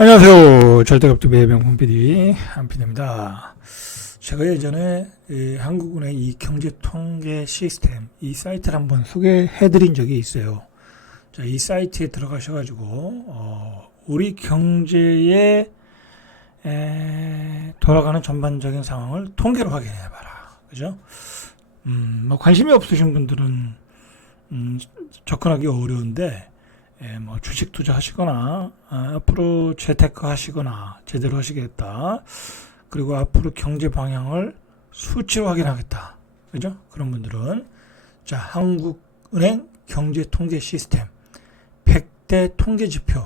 안녕하세요. 절대급투의 명품 PD 한PD입니다. 제가 예전에 한국은행 이 경제통계 시스템 이 사이트를 한번 소개해드린 적이 있어요. 자, 이 사이트에 들어가셔가지고 우리 경제에 돌아가는 전반적인 상황을 통계로 확인해봐라. 그죠? 뭐 관심이 없으신 분들은 접근하기 어려운데. 뭐 주식 투자하시거나 앞으로 재테크 하시거나 제대로 하시겠다. 그리고 앞으로 경제 방향을 수치로 확인하겠다. 그죠? 그런 분들은 자, 한국은행 경제 통계 시스템 100대 통계 지표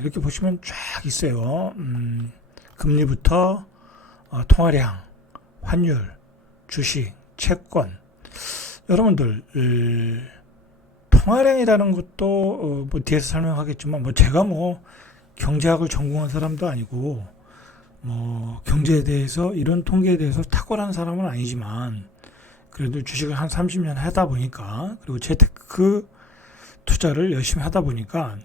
이렇게 보시면 쫙 있어요. 금리부터 통화량, 환율, 주식, 채권. 여러분들 통화량이라는 것도 뭐 뒤에서 설명하겠지만 뭐 제가 뭐 경제학을 전공한 사람도 아니고 뭐 경제에 대해서 이런 통계에 대해서 탁월한 사람은 아니지만 그래도 주식을 한 30년 하다 보니까 그리고 재테크 투자를 열심히 하다 보니까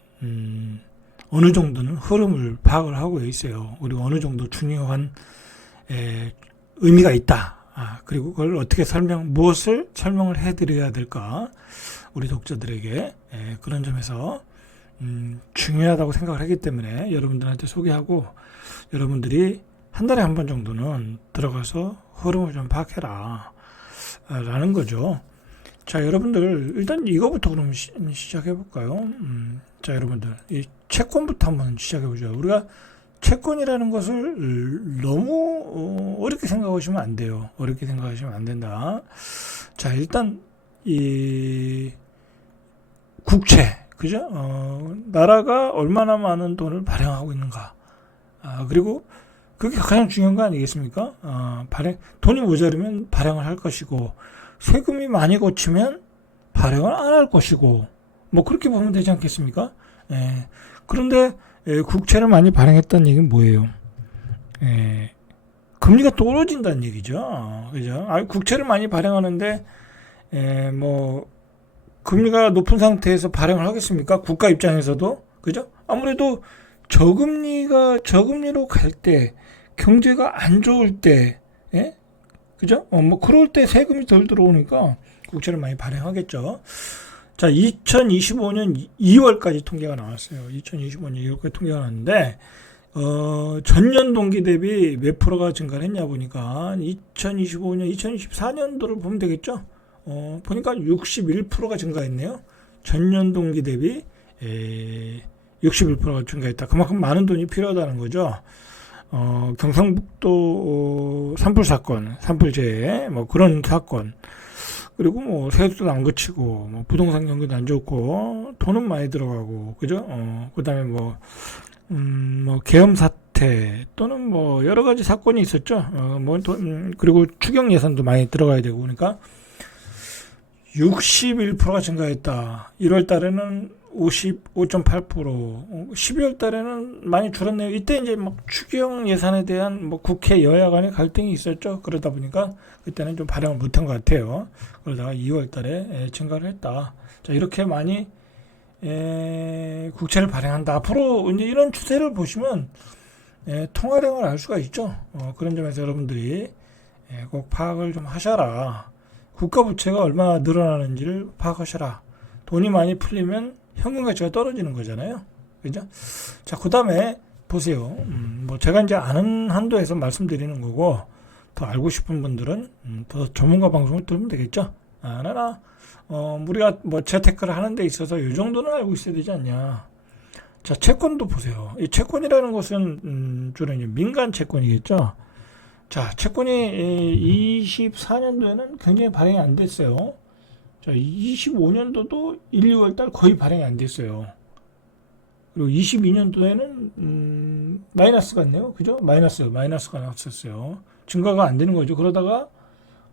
어느 정도는 흐름을 파악을 하고 있어요. 그리고 어느 정도 중요한 의미가 있다. 그리고 그걸 어떻게 무엇을 설명을 해드려야 될까? 우리 독자들에게 그런 점에서 중요하다고 생각을 하기 때문에 여러분들한테 소개하고 여러분들이 한 달에 한 번 정도는 들어가서 흐름을 좀 파악해라 라는 거죠. 자, 여러분들 일단 이거부터 그럼 시작해 볼까요? 자, 여러분들 이 채권부터 한번 시작해 보죠. 우리가 채권이라는 것을 너무 어렵게 생각하시면 안 돼요. 어렵게 생각하시면 안 된다. 자, 일단 이 국채, 그죠? 나라가 얼마나 많은 돈을 발행하고 있는가. 그리고 그게 가장 중요한 거 아니겠습니까? 돈이 모자르면 발행을 할 것이고, 세금이 많이 거치면 발행을 안 할 것이고, 뭐 그렇게 보면 되지 않겠습니까? 그런데 국채를 많이 발행했다는 얘기는 뭐예요? 금리가 떨어진다는 얘기죠. 그죠? 국채를 많이 발행하는데, 뭐, 금리가 높은 상태에서 발행을 하겠습니까? 국가 입장에서도. 그죠? 아무래도 저금리로 갈 때, 경제가 안 좋을 때, 그죠? 뭐, 그럴 때 세금이 덜 들어오니까 국채를 많이 발행하겠죠. 자, 2025년 2월까지 통계가 나왔어요. 2025년 2월까지 통계가 나왔는데, 전년 동기 대비 몇 프로가 증가를 했냐 보니까, 2025년, 2024년도를 보면 되겠죠? 보니까 61%가 증가했네요. 전년 동기 대비 61%가 증가했다. 그만큼 많은 돈이 필요하다는 거죠. 경상북도 산불 사건, 산불재해, 뭐 그런 사건, 그리고 뭐 세수도 안 거치고, 뭐 부동산 경기도 안 좋고, 돈은 많이 들어가고, 그죠? 그 다음에 뭐 계엄 사태 또는 뭐 여러 가지 사건이 있었죠. 그리고 추경 예산도 많이 들어가야 되고, 그러니까 61%가 증가했다. 1월 달에는 55.8%, 12월 달에는 많이 줄었네요. 이때 이제 막 추경 예산에 대한 뭐 국회 여야 간의 갈등이 있었죠. 그러다 보니까 그때는 좀 발행을 못한 것 같아요. 그러다가 2월 달에 증가를 했다. 자, 이렇게 많이 국채를 발행한다. 앞으로 이제 이런 추세를 보시면 통화량을 알 수가 있죠. 그런 점에서 여러분들이 꼭 파악을 좀 하셔라. 국가 부채가 얼마나 늘어나는지를 파악하셔라. 돈이 많이 풀리면 현금 가치가 떨어지는 거잖아요. 그죠? 자, 그 다음에 보세요. 뭐 제가 이제 아는 한도에서 말씀드리는 거고, 더 알고 싶은 분들은 더 전문가 방송을 들으면 되겠죠? 나나 우리가 뭐 재테크를 하는 데 있어서 이 정도는 알고 있어야 되지 않냐. 자, 채권도 보세요. 이 채권이라는 것은 주로 이제 민간 채권이겠죠. 자, 채권이 24년도에는 굉장히 발행이 안 됐어요. 자, 25년도도 1, 2월 달 거의 발행이 안 됐어요. 그리고 22년도에는 마이너스 같네요. 그죠? 마이너스가 나왔었어요. 증가가 안 되는 거죠. 그러다가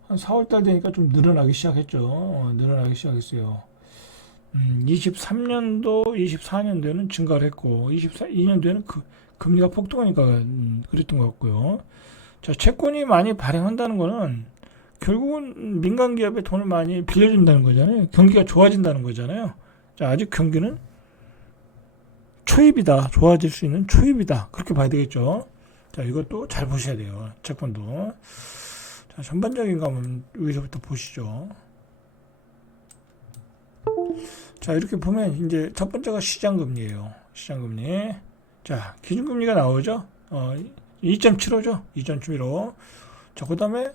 한 4월 달 되니까 좀 늘어나기 시작했죠. 늘어나기 시작했어요. 23년도, 24년도에는 증가를 했고, 22년도에는 금리가 폭등하니까 그랬던 것 같고요. 자, 채권이 많이 발행한다는 거는 결국은 민간 기업에 돈을 많이 빌려준다는 거잖아요. 경기가 좋아진다는 거잖아요. 자, 아직 경기는 초입이다. 좋아질 수 있는 초입이다. 그렇게 봐야 되겠죠. 자, 이것도 잘 보셔야 돼요. 채권도. 자, 전반적인 거 한번 여기서부터 보시죠. 자, 이렇게 보면 이제 첫 번째가 시장금리예요. 시장금리. 자, 기준금리가 나오죠. 2.75죠. 2.75. 자, 그 다음에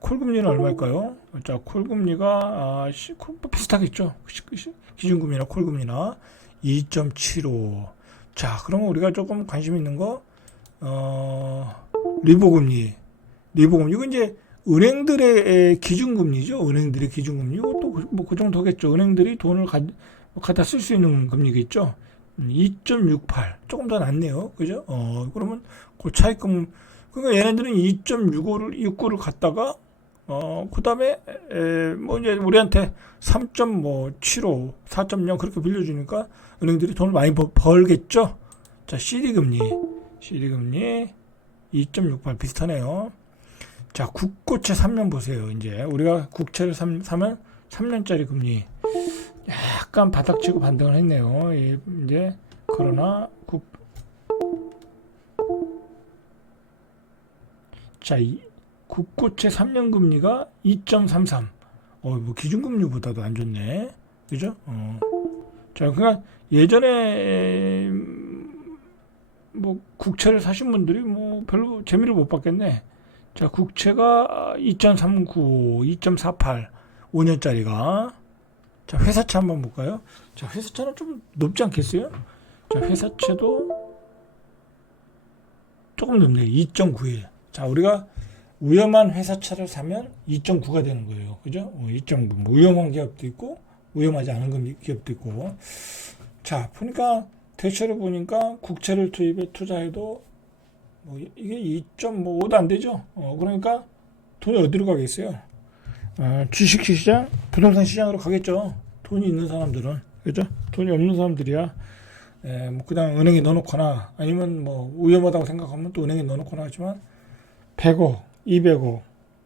콜금리는 얼마일까요? 자, 콜금리가 비슷하겠죠. 기준금리나 콜금리나 2.75. 자, 그러면 우리가 조금 관심 있는 거 리보금리. 이거 이제 은행들의 기준금리죠. 은행들의 기준금리. 이것도 뭐 그 정도겠죠. 은행들이 돈을 갖다 쓸 수 있는 금리겠죠. 2.68. 조금 더 낮네요. 그죠? 그러면 그 차입금, 그러니까 얘네들은 2.65를 갖다가 그 다음에 뭐 이제 우리한테 3.75, 4.0 그렇게 빌려주니까 은행들이 돈을 많이 벌겠죠. 자, CD 금리 2.68 비슷하네요. 자, 국고채 3년 보세요. 이제 우리가 국채를 사면 3년짜리 금리 약간 바닥치고 반등을 했네요. 이제 그러나 국고채 3년 금리가 2.33. 뭐 기준금리보다도 안 좋네. 그죠? 자, 그러니까 예전에 뭐 국채를 사신 분들이 뭐 별로 재미를 못 봤겠네. 자, 국채가 2.39, 2.48, 5년짜리가. 자, 회사채 한번 볼까요? 자, 회사채는 좀 높지 않겠어요? 자, 회사채도 조금 높네요. 2.91. 자, 우리가 위험한 회사채를 사면 2.9가 되는 거예요. 그죠? 2.9. 뭐 위험한 기업도 있고, 위험하지 않은 기업도 있고. 자, 보니까, 대체로 보니까 국채를 투자해도 뭐 이게 2.5도 안 되죠. 그러니까 돈이 어디로 가겠어요? 주식시장, 부동산 시장으로 가겠죠. 돈이 있는 사람들은. 그죠? 돈이 없는 사람들이야. 뭐 그냥 은행에 넣어놓거나 아니면 뭐 위험하다고 생각하면 또 은행에 넣어놓거나 하지만 100억, 200억,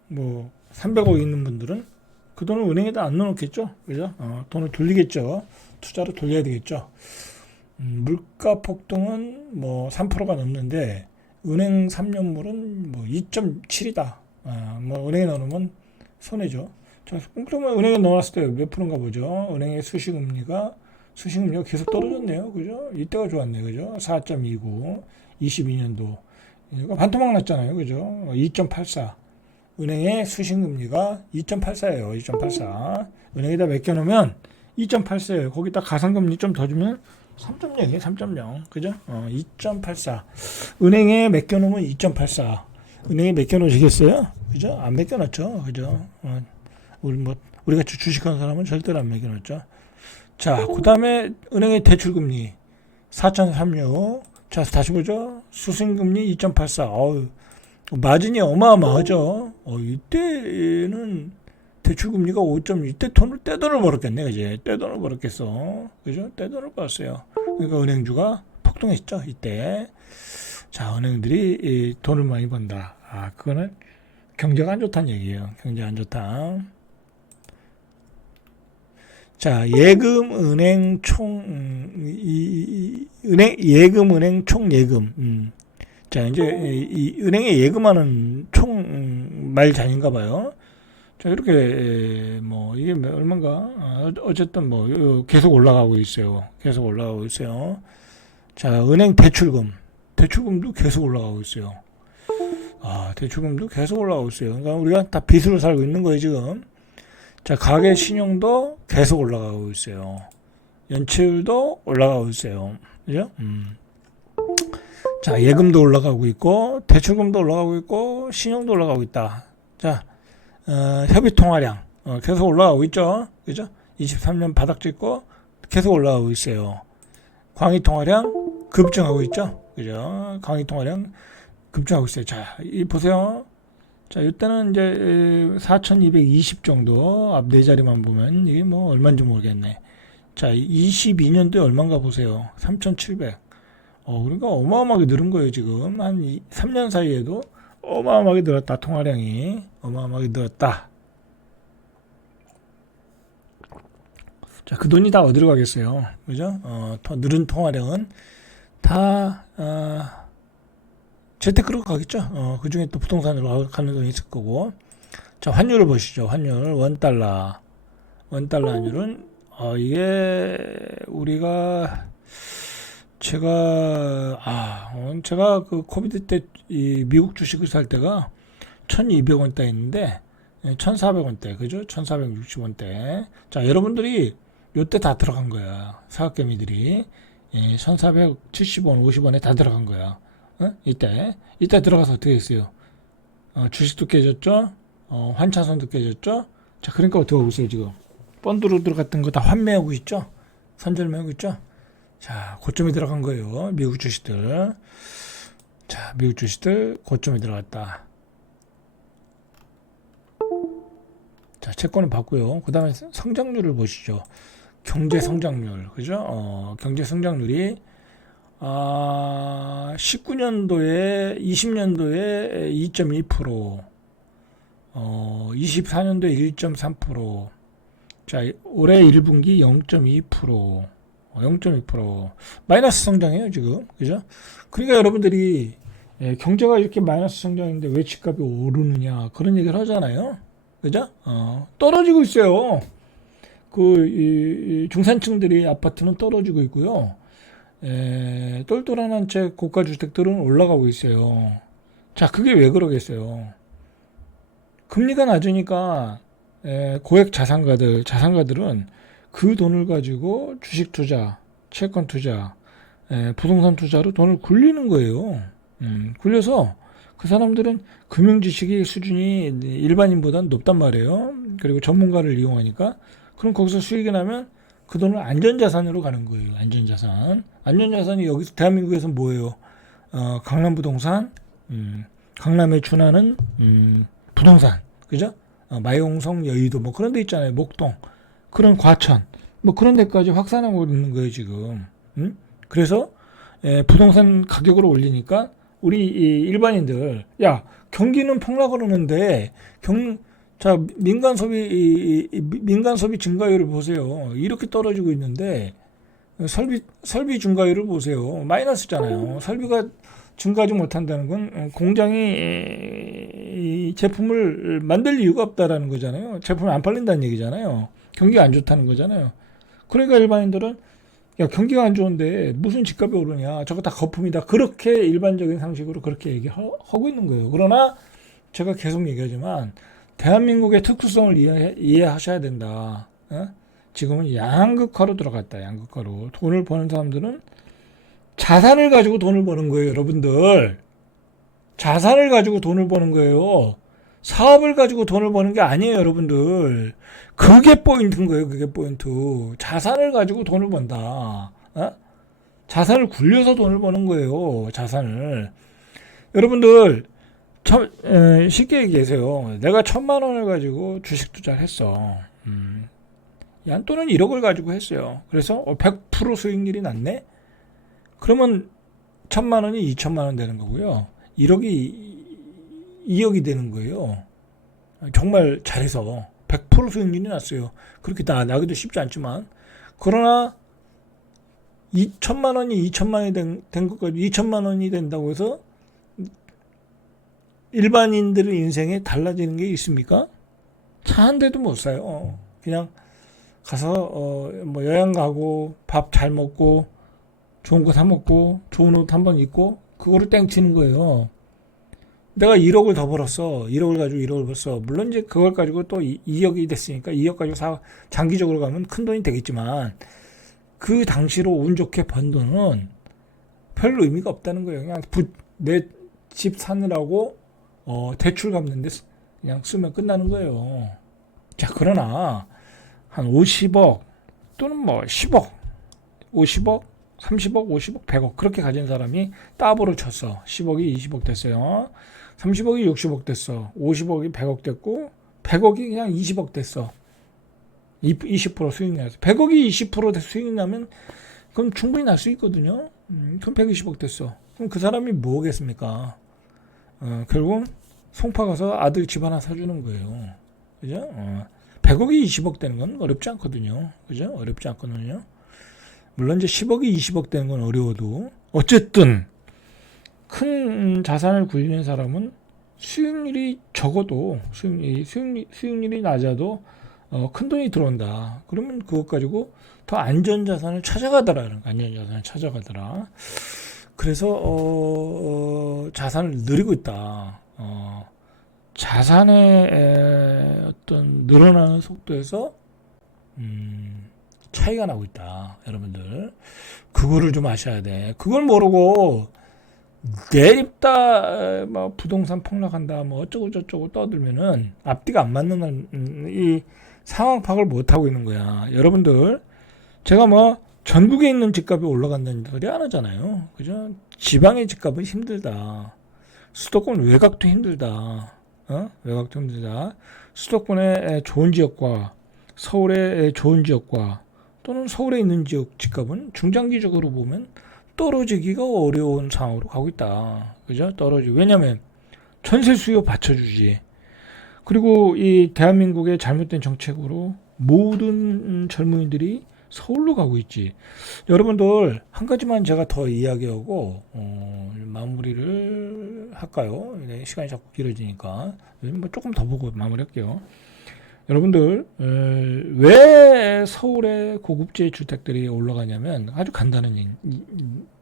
뭐 300억 있는 분들은 그 돈을 은행에다 안 넣어놓겠죠. 그죠? 돈을 돌리겠죠. 투자로 돌려야 되겠죠. 물가 폭등은 뭐 3%가 넘는데 은행 3년물은 뭐 2.7이다. 뭐 은행에 넣어놓으면 손해죠. 자, 그러면 은행에 넣어놨을 때 몇 프로인가 보죠. 은행의 수식금리가 계속 떨어졌네요. 그죠? 이때가 좋았네요. 그죠? 4.29, 22년도. 이거 반토막 났잖아요. 그죠? 2.84. 은행의 수식금리가 2.84예요. 2.84. 은행에다 맡겨놓으면 2.84예요. 거기다 가상금리 좀 더 주면 3.0이에요. 3.0. 그죠? 2.84. 은행에 맡겨놓으면 2.84. 은행에 맡겨놓으시겠어요? 그죠? 안 맡겨놨죠. 그죠? 우리가 주식하는 사람은 절대로 안 맡겨놨죠. 자, 그 다음에 은행의 대출금리 4.36. 자, 다시 보죠. 수신금리 2.84. 마진이 어마어마하죠. 이때는 대출금리가 5.1. 이때 떼돈을 벌었겠네. 그지? 떼돈을 벌었겠어. 그죠? 떼돈을 벌었어요. 그러니까 은행주가 폭등했죠. 이때. 자, 은행들이 돈을 많이 번다. 그거는 경제가 안 좋다는 얘기예요. 경제 안 좋다. 자, 예금은행 총예금. 자, 이제 이 은행에 예금하는 총 말잔인가 봐요. 자, 이렇게 뭐 이게 얼마인가? 어쨌든 뭐 계속 올라가고 있어요. 계속 올라가고 있어요. 자, 은행 대출금도 계속 올라가고 있어요. 대출금도 계속 올라가고 있어요. 그러니까 우리가 다 빚으로 살고 있는 거예요, 지금. 자, 가계 신용도 계속 올라가고 있어요. 연체율도 올라가고 있어요. 그죠? 자, 예금도 올라가고 있고, 대출금도 올라가고 있고, 신용도 올라가고 있다. 자, 협의통화량, 계속 올라가고 있죠. 그죠? 23년 바닥 찍고, 계속 올라가고 있어요. 광의통화량 급증하고 있죠. 그죠? 광의통화량 급증하고 있어요. 자, 보세요. 자, 이때는 이제 4,220 정도 앞 네 자리만 보면 이게 뭐 얼마인지 모르겠네. 자, 22년도에 얼마인가 보세요. 3,700. 그러니까 어마어마하게 늘은 거예요, 지금. 한 3년 사이에도 어마어마하게 늘었다. 통화량이 어마어마하게 늘었다. 자, 그 돈이 다 어디로 가겠어요? 그죠? 더 늘은 통화량은 다 재테크로 가겠죠. 그 중에 또 부동산으로 가는 돈이 있을 거고. 자, 환율을 보시죠. 환율 원달러. 원달러 환율은 이게 우리가 제가 그 코비드 때 이 미국 주식을 살 때가 1,200원대 있는데 1,400원대 그죠? 1,460원대. 자, 여러분들이 요때 다 들어간 거야. 사학개미들이 1,470원, 50원에 다 들어간 거야. 이때 들어가서 어떻게 했어요? 주식도 깨졌죠? 환차손도 깨졌죠? 자, 그러니까 어떻게 하고 있어요, 지금? 펀드로 들어갔던 거 다 환매하고 있죠? 선절매하고 있죠? 자, 고점에 들어간 거예요. 미국 주식들. 자, 미국 주식들 고점에 들어갔다. 자, 채권은 봤고요. 그 다음에 성장률을 보시죠. 경제 성장률, 그죠? 경제 성장률이 19년도에 20년도에 2.2%, 24년도에 1.3%, 자, 올해 1분기 0.2%, 0.2% 마이너스 성장이에요 지금, 그죠? 그러니까 여러분들이 경제가 이렇게 마이너스 성장인데 왜 집값이 오르느냐 그런 얘기를 하잖아요, 그죠? 떨어지고 있어요. 이 중산층들이 아파트는 떨어지고 있고요. 똘똘한 한 채 고가 주택들은 올라가고 있어요. 자, 그게 왜 그러겠어요? 금리가 낮으니까 고액 자산가들은 그 돈을 가지고 주식 투자, 채권 투자, 부동산 투자로 돈을 굴리는 거예요. 굴려서 그 사람들은 금융 지식의 수준이 일반인보다는 높단 말이에요. 그리고 전문가를 이용하니까 그럼 거기서 수익이 나면 그 돈을 안전자산으로 가는 거예요. 안전자산. 안전자산이 여기서 대한민국에서 뭐예요? 강남부동산, 강남에 준하는 부동산, 그죠? 마용성, 여의도 뭐 그런 데 있잖아요. 목동, 그런 과천, 뭐 그런 데까지 확산하고 있는 거예요 지금. 그래서 부동산 가격을 올리니까 우리 이 일반인들, 야, 경기는 폭락을 하는데 자, 민간 소비 증가율을 보세요. 이렇게 떨어지고 있는데 설비 증가율을 보세요. 마이너스잖아요. 설비가 증가하지 못한다는 건 공장이 이 제품을 만들 이유가 없다라는 거잖아요. 제품이 안 팔린다는 얘기잖아요. 경기가 안 좋다는 거잖아요. 그러니까 일반인들은 야, 경기가 안 좋은데 무슨 집값이 오르냐, 저거 다 거품이다, 그렇게 일반적인 상식으로 그렇게 얘기하고 있는 거예요. 그러나 제가 계속 얘기하지만 대한민국의 특수성을 이해하셔야 된다. 지금은 양극화로 들어갔다. 양극화로. 돈을 버는 사람들은 자산을 가지고 돈을 버는 거예요, 여러분들. 자산을 가지고 돈을 버는 거예요. 사업을 가지고 돈을 버는 게 아니에요, 여러분들. 그게 포인트인 거예요, 그게 포인트. 자산을 가지고 돈을 번다. 자산을 굴려서 돈을 버는 거예요, 자산을. 여러분들, 쉽게 얘기해서요. 내가 1,000만 원을 가지고 주식 투자를 했어. 또는 1억을 가지고 했어요. 그래서 100% 수익률이 났네? 그러면 1,000만 원이 2,000만 원 되는 거고요. 1억이 2억이 되는 거예요. 정말 잘해서 100% 수익률이 났어요. 그렇게 나기도 쉽지 않지만, 그러나 2,000만 원이 2,000만 원이 된 것까지 2,000만 원이 된다고 해서 일반인들의 인생에 달라지는 게 있습니까? 차 한 대도 못 사요. 그냥 가서 뭐 여행 가고 밥 잘 먹고 좋은 거 사 먹고 좋은 옷 한 번 입고 그거를 땡치는 거예요. 내가 1억을 더 벌었어. 1억을 가지고 1억을 벌었어. 물론 이제 그걸 가지고 또 2억이 됐으니까 2억 가지고 장기적으로 가면 큰 돈이 되겠지만, 그 당시로 운 좋게 번 돈은 별 의미가 없다는 거예요. 그냥 내 집 사느라고 대출 갚는데 그냥 쓰면 끝나는 거예요. 자, 그러나 한 50억 또는 뭐 10억, 50억, 30억, 50억, 100억 그렇게 가진 사람이 따블을 쳤어. 10억이 20억 됐어요. 30억이 60억 됐어. 50억이 100억 됐고 100억이 그냥 20억 됐어. 20% 수익 나서 100억이 20% 수익이 나면 그럼 충분히 날 수 있거든요. 그럼 120억 됐어. 그럼 그 사람이 뭐겠습니까? 결국은 송파 가서 아들 집 하나 사주는 거예요. 그죠? 100억이 20억 되는 건 어렵지 않거든요. 그죠? 어렵지 않거든요. 물론 이제 10억이 20억 되는 건 어려워도 어쨌든 큰 자산을 굴리는 사람은 수익률이 적어도 수익률이 낮아도 큰 돈이 들어온다. 그러면 그것 가지고 더 안전 자산을 찾아가더라. 안전 자산을 찾아가더라. 그래서 자산을 늘리고 있다. 자산의 어떤 늘어나는 속도에서 차이가 나고 있다. 여러분들 그거를 좀 아셔야 돼. 그걸 모르고 내립다 뭐 부동산 폭락한다 뭐 어쩌고 저쩌고 떠들면은 앞뒤가 안 맞는 이 상황 파악을 못 하고 있는 거야. 여러분들 제가 뭐 전국에 있는 집값이 올라간다는 소리 안 하잖아요. 그죠? 지방의 집값은 힘들다. 수도권 외곽도 힘들다. 외곽도 힘들다. 수도권의 좋은 지역과 서울의 좋은 지역과 또는 서울에 있는 지역 집값은 중장기적으로 보면 떨어지기가 어려운 상황으로 가고 있다. 그죠? 떨어지고. 왜냐면 전세 수요 받쳐주지. 그리고 이 대한민국의 잘못된 정책으로 모든 젊은이들이 서울로 가고 있지. 여러분들 한 가지만 제가 더 이야기하고 마무리를 할까요? 시간이 자꾸 길어지니까 뭐 조금 더 보고 마무리할게요. 여러분들 왜 서울의 고급지 주택들이 올라가냐면 아주 간단한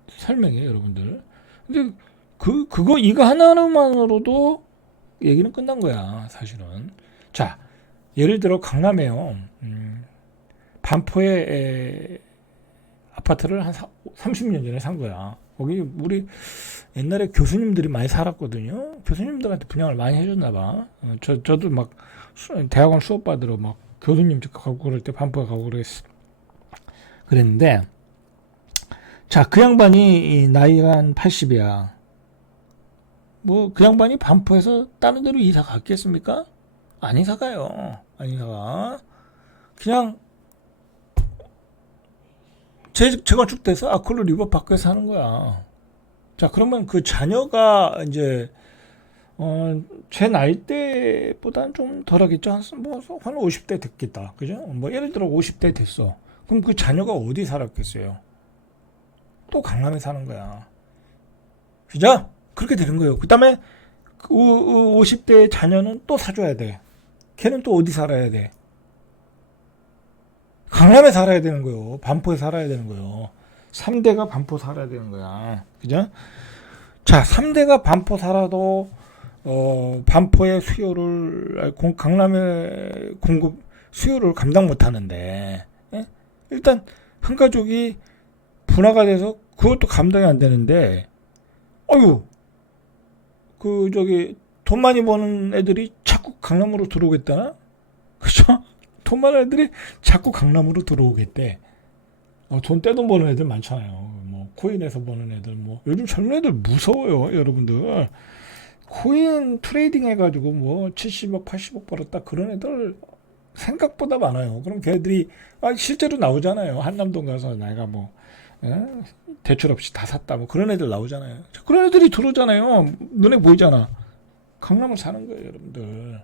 설명이에요, 여러분들. 근데 이거 하나만으로도 얘기는 끝난 거야, 사실은. 자, 예를 들어 강남에요. 반포에 아파트를 한 30년 전에 산 거야. 거기 우리 옛날에 교수님들이 많이 살았거든요. 교수님들한테 분양을 많이 해줬나 봐. 저도 막 대학원 수업 받으러 막 교수님 집 가고 그럴 때 반포에 가고 그랬는데, 자, 그 양반이 나이가 한 80이야. 뭐 그 양반이 반포에서 다른 데로 이사 갔겠습니까? 안 이사 가요. 안 이사 가. 그냥 재건축돼서 아콜로 리버파크에 사는 거야. 자, 그러면 그 자녀가 이제 제 나이 때보다는 좀 덜하겠죠. 한 50대 됐겠다. 그죠? 뭐 예를 들어 50대 됐어. 그럼 그 자녀가 어디 살았겠어요? 또 강남에 사는 거야. 그죠? 그렇게 되는 거예요. 그 다음에 50대 자녀는 또 사줘야 돼. 걔는 또 어디 살아야 돼? 강남에 살아야 되는 거예요. 반포에 살아야 되는 거예요. 3대가 반포 살아야 되는 거야. 그죠? 자, 3대가 반포 살아도 반포의 수요를 강남의 공급 수요를 감당 못 하는데, 예? 일단 한 가족이 분화가 돼서 그것도 감당이 안 되는데, 어유 돈 많이 버는 애들이 자꾸 강남으로 들어오겠다나? 그죠? 돈 많은 애들이 자꾸 강남으로 들어오겠대. 돈 떼돈 버는 애들 많잖아요. 뭐 코인에서 버는 애들, 뭐 요즘 젊은 애들 무서워요, 여러분들. 코인 트레이딩 해가지고 뭐 70억, 80억 벌었다 그런 애들 생각보다 많아요. 그럼 걔들이 실제로 나오잖아요. 한남동 가서 내가 뭐 대출 없이 다 샀다 뭐 그런 애들 나오잖아요. 그런 애들이 들어오잖아요. 눈에 보이잖아. 강남을 사는 거예요, 여러분들.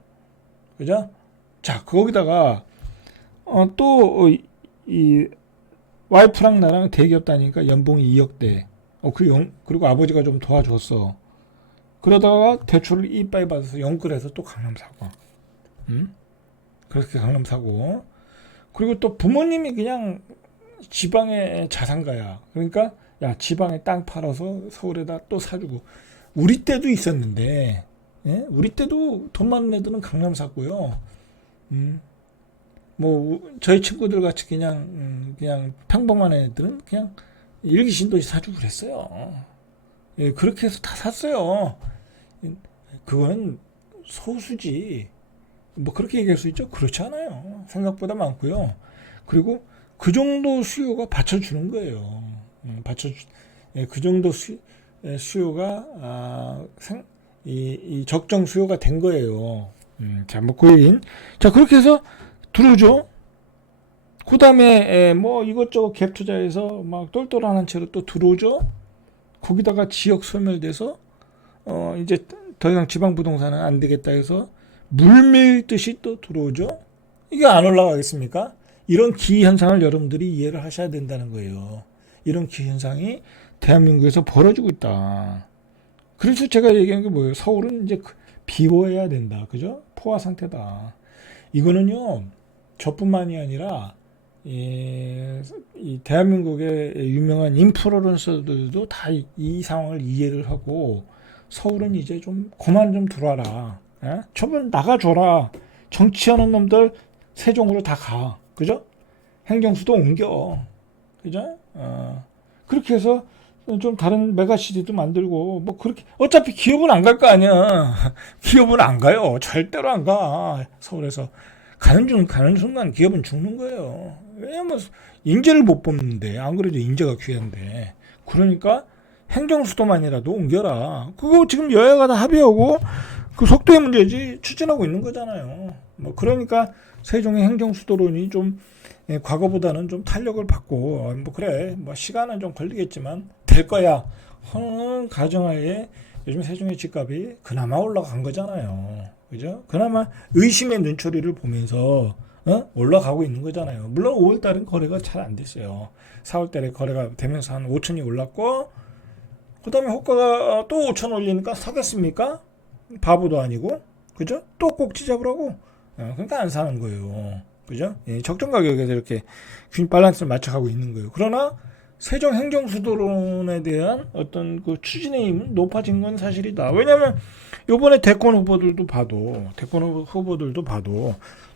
그죠? 자, 거기다가 또 이 와이프랑 나랑 대기업 다니니까 연봉이 2억대. 그리고 아버지가 좀 도와줬어. 그러다가 대출을 이빠이 받아서 영끌해서 또 강남 사고. 그렇게 강남 사고. 그리고 또 부모님이 그냥 지방의 자산가야. 그러니까 야, 지방에 땅 팔아서 서울에다 또 사주고. 우리 때도 있었는데, 예? 우리 때도 돈 많은 애들은 강남 샀고요. 뭐 저희 친구들 같이 그냥 평범한 애들은 그냥 일기신도시 사주고 그랬어요. 예, 그렇게 해서 다 샀어요. 그건 소수지. 뭐 그렇게 얘기할 수 있죠? 그렇지 않아요. 생각보다 많고요. 그리고 그 정도 수요가 받쳐주는 거예요. 그 정도 수요가 이 적정 수요가 된 거예요. 자, 뭐 코인. 자, 그렇게 해서 들어오죠. 그 다음에 뭐 이것저것 갭 투자해서 막 똘똘한 채로 또 들어오죠. 거기다가 지역 소멸돼서 이제 더 이상 지방 부동산은 안 되겠다 해서 물밀듯이 또 들어오죠. 이게 안 올라가겠습니까? 이런 기현상을 여러분들이 이해를 하셔야 된다는 거예요. 이런 기현상이 대한민국에서 벌어지고 있다. 그래서 제가 얘기한 게 뭐예요? 서울은 이제 비워야 된다. 그죠? 포화 상태다. 이거는요, 저뿐만이 아니라, 이 대한민국의 유명한 인플루언서들도 다 이 상황을 이해를 하고, 서울은 이제 좀 그만 좀 들어와라. 예? 저분 나가줘라. 정치하는 놈들 세종으로 다 가. 그죠? 행정수도 옮겨. 그죠? 그렇게 해서 좀 다른 메가시티도 만들고, 뭐 그렇게, 어차피 기업은 안 갈 거 아니야. 기업은 안 가요. 절대로 안 가. 서울에서. 가는 순간 기업은 죽는 거예요. 왜냐면 인재를 못 뽑는데, 안 그래도 인재가 귀한데. 그러니까 행정수도만이라도 옮겨라. 그거 지금 여야가 다 합의하고 그 속도의 문제지 추진하고 있는 거잖아요. 뭐 그러니까 세종의 행정수도론이 좀 과거보다는 좀 탄력을 받고 뭐 그래 뭐 시간은 좀 걸리겠지만 될 거야 하는 가정하에 요즘 세종의 집값이 그나마 올라간 거잖아요. 그죠? 그나마 의심의 눈초리를 보면서 올라가고 있는 거잖아요. 물론 5월달은 거래가 잘 안 됐어요. 4월달에 거래가 되면서 한 5천이 올랐고 그 다음에 호가가 또 5천 올리니까 사겠습니까? 바보도 아니고 그죠? 또 꼭지 잡으라고 그러니까 안 사는 거예요. 그죠? 예, 적정 가격에서 이렇게 균 밸런스를 맞춰가고 있는 거예요. 그러나 세종 행정수도론에 대한 어떤 그 추진의 힘은 높아진 건 사실이다. 왜냐하면 요번에 대권 후보들도 봐도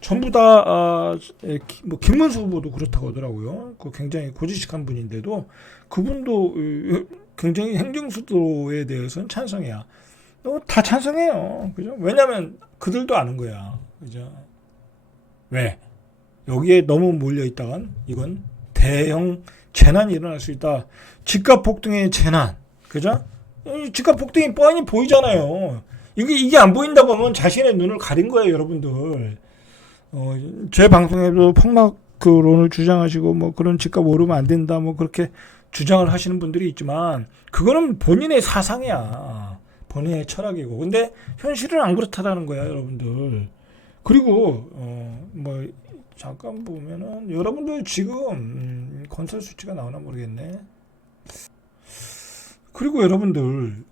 전부 다 뭐 김문수 후보도 그렇다고 하더라고요. 그 굉장히 고지식한 분인데도 그분도 굉장히 행정수도에 대해서는 찬성이야. 다 찬성해요. 그죠? 왜냐면 그들도 아는 거야. 그죠? 왜? 여기에 너무 몰려있다간 이건 대형 재난이 일어날 수 있다. 집값 폭등의 재난. 그죠? 집값 폭등이 뻔히 보이잖아요. 이게 안 보인다고 하면 자신의 눈을 가린 거예요, 여러분들. 제 방송에도 폭락론을 주장하시고 뭐 그런 집값 오르면 안 된다 뭐 그렇게 주장을 하시는 분들이 있지만 그거는 본인의 사상이야. 본인의 철학이고. 근데 현실은 안 그렇다라는 거야, 여러분들. 그리고 뭐 잠깐 보면은 여러분들 지금 건설 수치가 나오나 모르겠네. 그리고 여러분들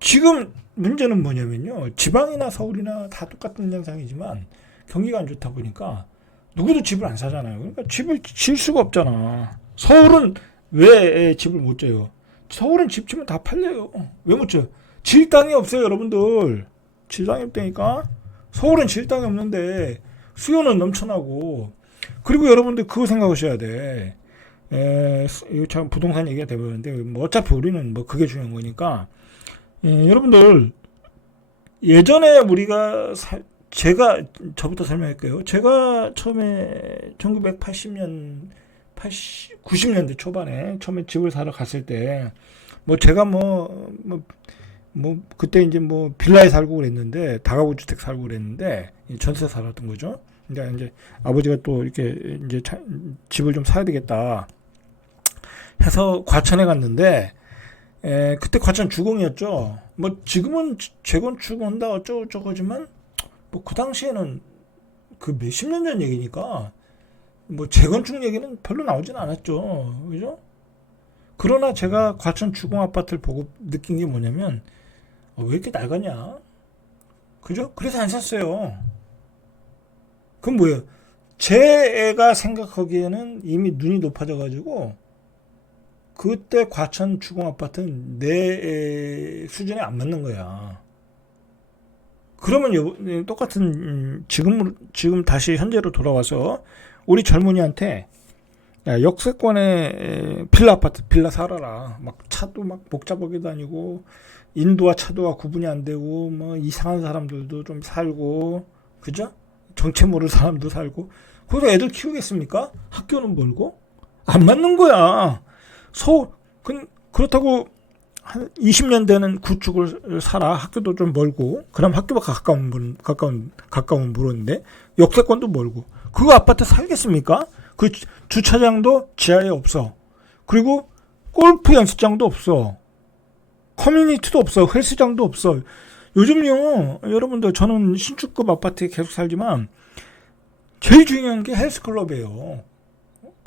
지금 문제는 뭐냐면요. 지방이나 서울이나 다 똑같은 현상이지만 경기가 안 좋다 보니까 누구도 집을 안 사잖아요. 그러니까 집을 질 수가 없잖아. 서울은 왜 집을 못 져요? 서울은 집 지면 다 팔려요. 왜 못 져요? 질 땅이 없어요, 여러분들. 질 땅이 없다니까. 서울은 질 땅이 없는데 수요는 넘쳐나고. 그리고 여러분들 그거 생각하셔야 돼. 이거 참 부동산 얘기가 돼버렸는데 뭐 어차피 우리는 뭐 그게 중요한 거니까. 여러분들 예전에 우리가 제가 저부터 설명할게요. 제가 처음에 1980년 90년대 초반에 처음에 집을 사러 갔을 때 뭐 제가 뭐 그때 이제 뭐 빌라에 살고 그랬는데 다가구 주택 살고 그랬는데 전세 살았던 거죠. 그러니까 이제 아버지가 또 이렇게 이제 집을 좀 사야 되겠다 해서 과천에 갔는데 그때 과천 주공이었죠. 뭐 지금은 재건축 한다 어쩌고 하지만 뭐 그 당시에는 그 몇십 년 전 얘기니까 뭐 재건축 얘기는 별로 나오진 않았죠. 그죠? 그러나 제가 과천 주공 아파트를 보고 느낀 게 뭐냐면 왜 이렇게 낡았냐? 그죠? 그래서 안 샀어요. 그럼 뭐예요? 제가 생각하기에는 이미 눈이 높아져가지고 그때 과천 주공 아파트는 내 수준에 안 맞는 거야. 그러면 똑같은 지금 다시 현재로 돌아와서 우리 젊은이한테 야, 역세권에 빌라 아파트 빌라 살아라. 막 차도 막 복잡하게 다니고 인도와 차도와 구분이 안 되고 뭐 이상한 사람들도 좀 살고 그죠? 정체 모를 사람도 살고 거기서 애들 키우겠습니까? 학교는 멀고 안 맞는 거야. 그렇다고 한 20년 되는 구축을 사라. 학교도 좀 멀고 그럼 학교가 가까운 물었는데 역세권도 멀고 그 아파트 살겠습니까? 그 주차장도 지하에 없어. 그리고 골프 연습장도 없어. 커뮤니티도 없어. 헬스장도 없어. 요즘요, 여러분들 저는 신축급 아파트에 계속 살지만 제일 중요한 게 헬스클럽이에요.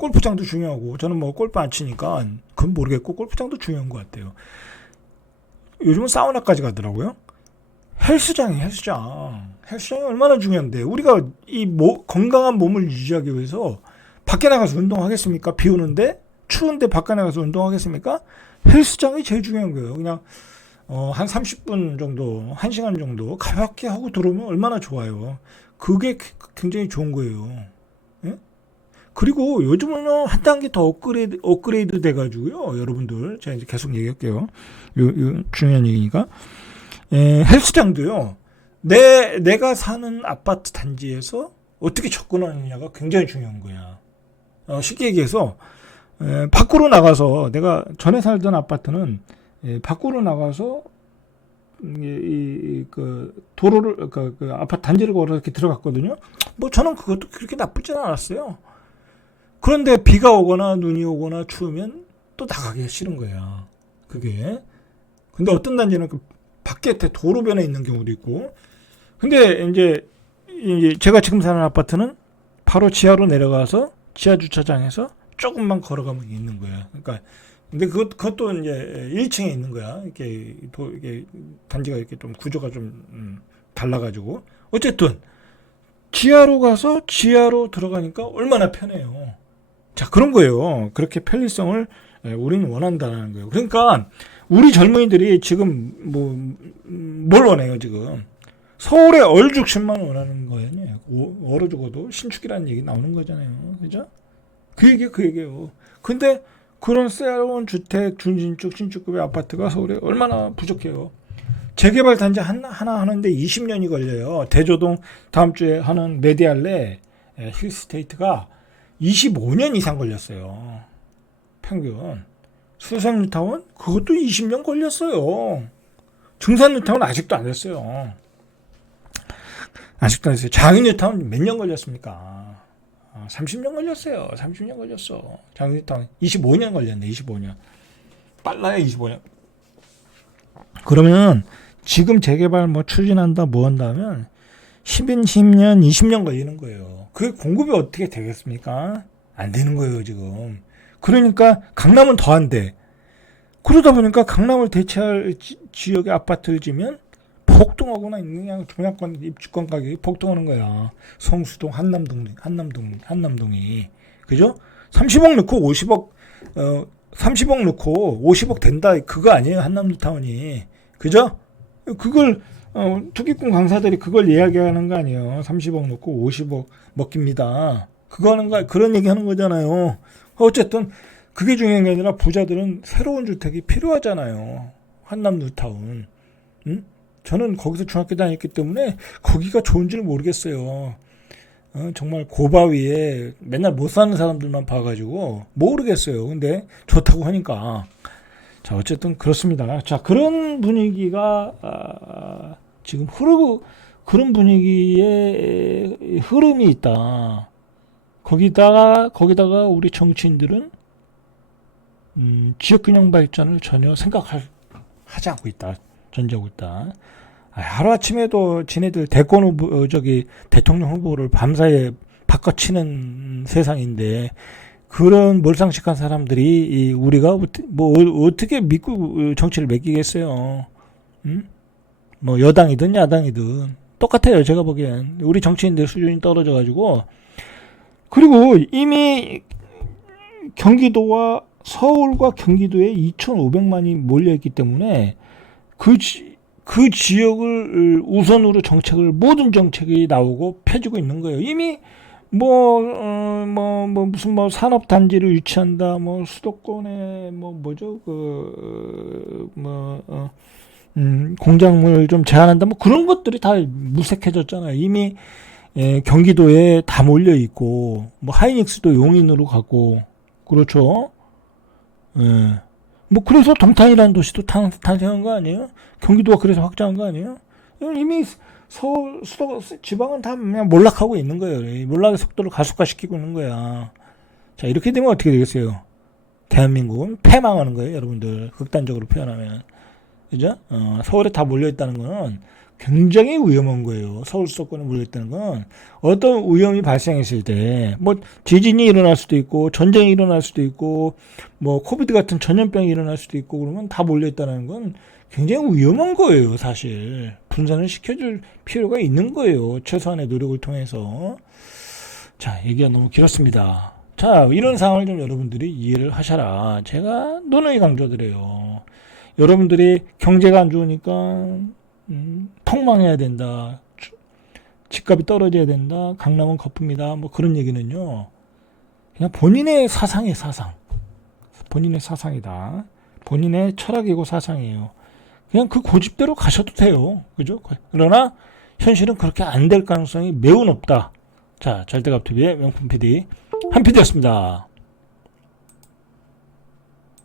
골프장도 중요하고, 저는 뭐 골프 안 치니까 그건 모르겠고 골프장도 중요한 것 같아요. 요즘은 사우나까지 가더라고요. 헬스장이 헬스장이 얼마나 중요한데, 우리가 건강한 몸을 유지하기 위해서 밖에 나가서 운동하겠습니까? 비 오는데 추운데 밖에 나가서 운동하겠습니까? 헬스장이 제일 중요한 거예요. 그냥 한 30분 정도, 1시간 정도 가볍게 하고 들어오면 얼마나 좋아요. 그게 굉장히 좋은 거예요. 예? 그리고 요즘은 한 단계 더 업그레이드 돼가지고요. 여러분들, 제가 이제 계속 얘기할게요. 중요한 얘기니까. 헬스장도요. 내가 사는 아파트 단지에서 어떻게 접근하느냐가 굉장히 중요한 거야. 쉽게 얘기해서 밖으로 나가서, 내가 전에 살던 아파트는 밖으로 나가서 그 도로를, 그 아파트 단지를 걸어 이렇게 들어갔거든요. 뭐 저는 그것도 그렇게 나쁘진 않았어요. 그런데 비가 오거나 눈이 오거나 추우면 또 나가기 싫은 거야. 그게. 근데 어떤 단지는 그 밖에 도로변에 있는 경우도 있고. 근데 이제 제가 지금 사는 아파트는 바로 지하로 내려가서 지하 주차장에서 조금만 걸어가면 있는 거야. 그러니까 근데 그것도 이제 1층에 있는 거야. 이게 단지가 이렇게 좀 구조가 좀 달라가지고, 어쨌든 지하로 가서 지하로 들어가니까 얼마나 편해요. 자, 그런 거예요. 그렇게 편리성을 우리는 원한다는 거예요. 그러니까 우리 젊은이들이 지금 뭘 원해요, 지금? 서울의 얼죽심만 원하는 거예요. 얼어 죽어도 신축이라는 얘기 나오는 거잖아요. 그죠? 그 얘기예요. 근데 그런 새로운 주택, 준신축, 신축급의 아파트가 서울에 얼마나 부족해요. 재개발 단지 하나 하는데 20년이 걸려요. 대조동 다음 주에 하는 메디알레 힐스테이트가 25년 이상 걸렸어요. 평균. 수성뉴타운 그것도 20년 걸렸어요. 중산뉴타운 아직도 안 됐어요. 장인뉴타운 몇 년 걸렸습니까? 30년 걸렸어요. 30년 걸렸어. 장인뉴타운 25년 걸렸네. 25년. 빨라요. 25년. 그러면 지금 재개발 추진한다 뭐 한다면 10년 20년 걸리는 거예요. 그 공급이 어떻게 되겠습니까? 안 되는 거예요, 지금. 그러니까 강남은 더 안 돼. 그러다 보니까 강남을 대체할 지역의 아파트를 지면 폭등하거나 그냥 분양권 입주권 가격이 폭등하는 거야. 성수동, 한남동이. 그죠? 30억 넣고 50억 된다. 그거 아니에요, 한남뉴타운이. 그죠? 그걸 투기꾼 강사들이 그걸 이야기하는 거 아니에요. 30억 넣고 50억 먹깁니다. 그거 하는 거, 그런 얘기 하는 거잖아요. 어쨌든 그게 중요한 게 아니라 부자들은 새로운 주택이 필요하잖아요. 한남뉴타운. 응? 저는 거기서 중학교 다녔기 때문에 거기가 좋은지를 모르겠어요. 정말 고바위에 맨날 못 사는 사람들만 봐가지고 모르겠어요. 근데 좋다고 하니까. 자, 어쨌든 그렇습니다. 자, 그런 분위기가 지금 흐르고, 그런 분위기의 흐름이 있다. 거기다가 우리 정치인들은 지역균형 발전을 전혀 하지 않고 있다. 전제하고 있다. 하루아침에도 지네들 대통령 후보를 밤사이에 바꿔치는 세상인데, 그런 몰상식한 사람들이 우리가 어떻게 믿고 정치를 맡기겠어요? 여당이든 야당이든 똑같아요. 제가 보기엔 우리 정치인들 수준이 떨어져가지고. 그리고 이미 경기도와 서울과 경기도에 2,500만이 몰려있기 때문에 그 지역을 우선으로 모든 정책이 나오고 펴지고 있는 거예요. 이미 무슨 산업단지를 유치한다, 수도권에 공작물 좀 제한한다, 그런 것들이 다 무색해졌잖아요. 이미 경기도에 다 몰려 있고, 하이닉스도 용인으로 가고, 그렇죠. 그래서 동탄이라는 도시도 탄생한 거 아니에요? 경기도가 그래서 확장한 거 아니에요? 이미 서울, 지방은 다 그냥 몰락하고 있는 거예요. 몰락의 속도를 가속화시키고 있는 거야. 자, 이렇게 되면 어떻게 되겠어요? 대한민국은 패망하는 거예요, 여러분들. 극단적으로 표현하면. 그죠? 서울에 다 몰려있다는 거는 굉장히 위험한 거예요. 서울 수도권에 몰렸다는 건 어떤 위험이 발생했을 때 뭐 지진이 일어날 수도 있고 전쟁이 일어날 수도 있고 뭐 코비드 같은 전염병이 일어날 수도 있고 그러면 다 몰려있다는 건 굉장히 위험한 거예요. 사실 분산을 시켜줄 필요가 있는 거예요. 최소한의 노력을 통해서. 자, 얘기가 너무 길었습니다. 자, 이런 상황을 좀 여러분들이 이해를 하셔라. 제가 누누이 강조드려요. 여러분들이 경제가 안 좋으니까 폭망해야 된다. 집값이 떨어져야 된다. 강남은 거품이다. 뭐 그런 얘기는요. 그냥 본인의 사상이에요, 사상. 본인의 사상이다. 본인의 철학이고 사상이에요. 그냥 그 고집대로 가셔도 돼요. 그죠? 그러나 현실은 그렇게 안 될 가능성이 매우 높다. 자, 절대값TV의 명품 PD 한 PD였습니다.